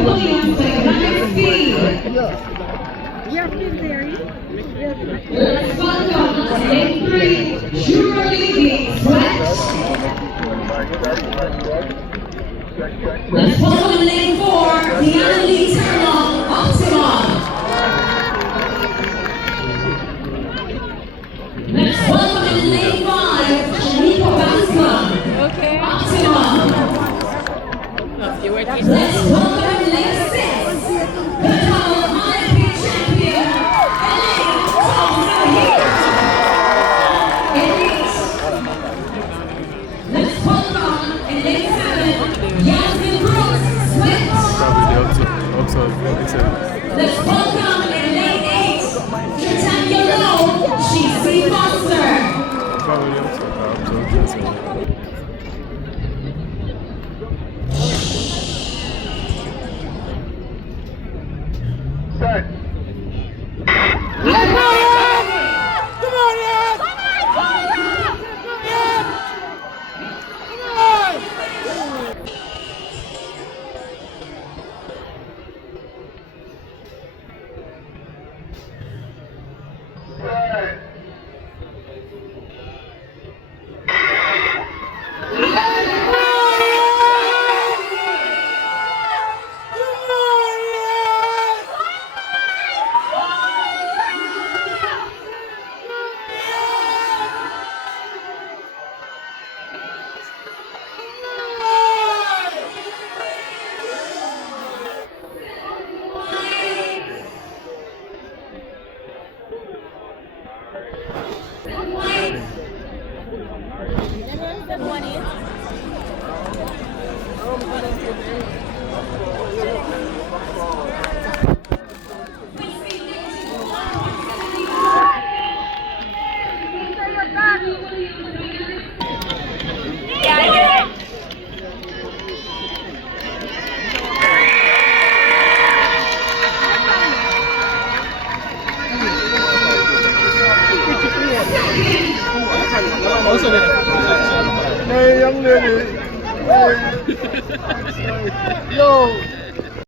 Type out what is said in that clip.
Williams, let's welcome lane 3, Julie Sweat. Let's welcome lane 4, Elaine Thompson-Herah. Let's welcome in lane 5, Jamaica. Okay. Let's welcome in lane 6, the double high champion, Elaine Thompson-Herah. Let's welcome in lane 7, Yasmin Brooks Sweat. Let's welcome in lane 8, Tanya Lowe, she's Foster. Hey, young lady. Hey. Yo.